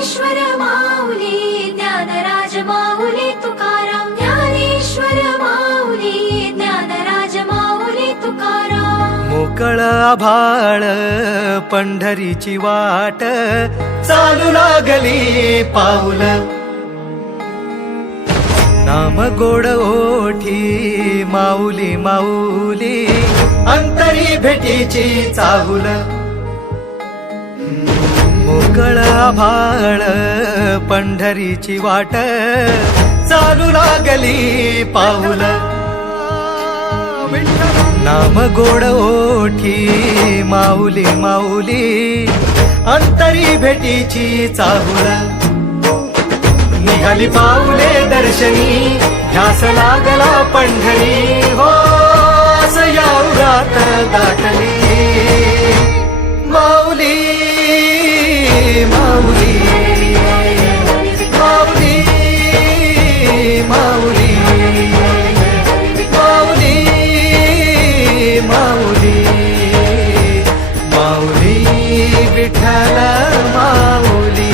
ज्ञानेश्वर माऊली ज्ञानराज माऊली तुकाराम ज्ञानेश्वर माऊली ज्ञानराज माऊली तुकाराम मोकळ आभाळ पंढरीची वाट चालू लागली पाऊल नाम गोड ओठी माऊली माऊली अंतरी भेटीची चाहुल मोकळ आभाळ पंढरीची वाट चालू लागली पाऊल नाम गोड ओठी माऊली माऊली अंतरी भेटीची चाहुल निघाली पाऊले दर्शनी ध्यास लागला पंढरी हो या उरात दाटली माऊली माऊली माऊली माऊली माऊली माऊली माऊली विठ्ठल माऊली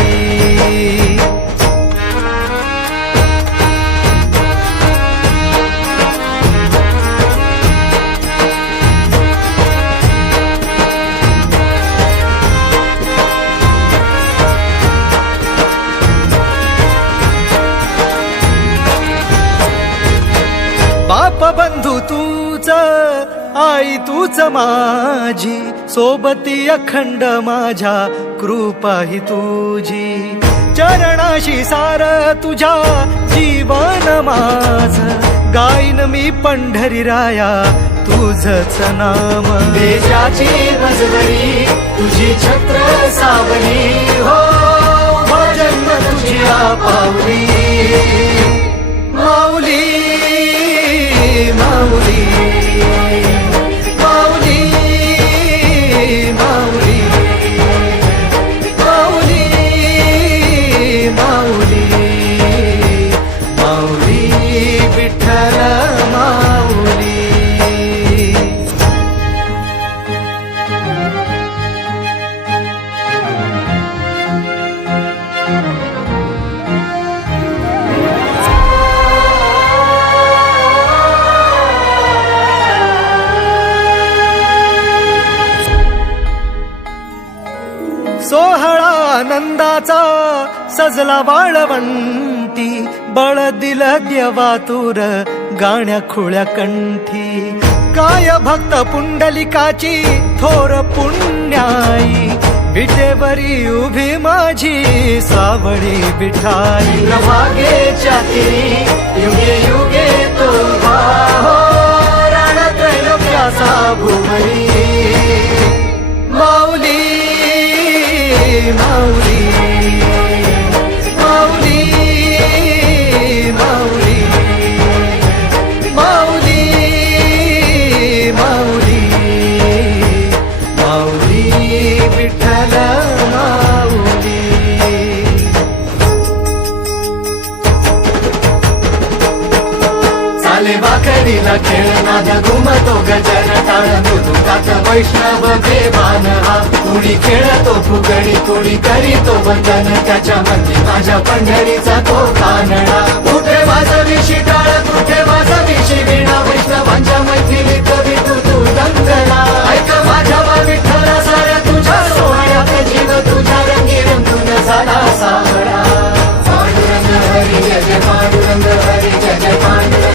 बाप बंधू तूच आई तूच माझी सोबती अखंड माझ्या कृपा ही तुझी चरणाशी सार तुझ्या जीवन माझ गाईन मी पंढरी राया तुझच नाम देशाची मजबरी तुझी छत्र सावली हो जन्म तुझ्या पावली माऊली माऊली माऊली माऊली माऊली माऊली माऊली विठ्ठल माऊली सोहळा आनंदाचा सजला वाळवंटी बळ दिल देवातुर गाण्या खुळ्या कंठी काय भक्त पुंडलिकाची थोर पुण्याई विटेवरी उभी माझी सावळी विठाई प्रभागेच्या तिरी युगे युगे तो हो रणत्रैलोक्याचा भुवरी माऊली माऊली माऊली माऊली माऊली माऊली माऊली विठ्ठल माऊली चाले भाकरीला खेळ नाद घुमतो गजर टाळ मृदुकात वैष्णव देवान हा कुणी खेळतो फुगडी कुणी करीतो वंदन त्याच्या मंदी माझ्या पंढरीचा तो कानडा कुठे वाजवी शिटाळ कुठे वाजवी शिवीणा वैष्णवांच्या मैथिलीत विठू तू दंगला ऐक माझ्या विठ्ठला साऱ्या तुझ्या सोहळ्यात जीव तुझ्या रंगी रंगून झाला सावळा पांडुरंग हरी जय जय पांडुरंग हरी जय जय पांडुरंग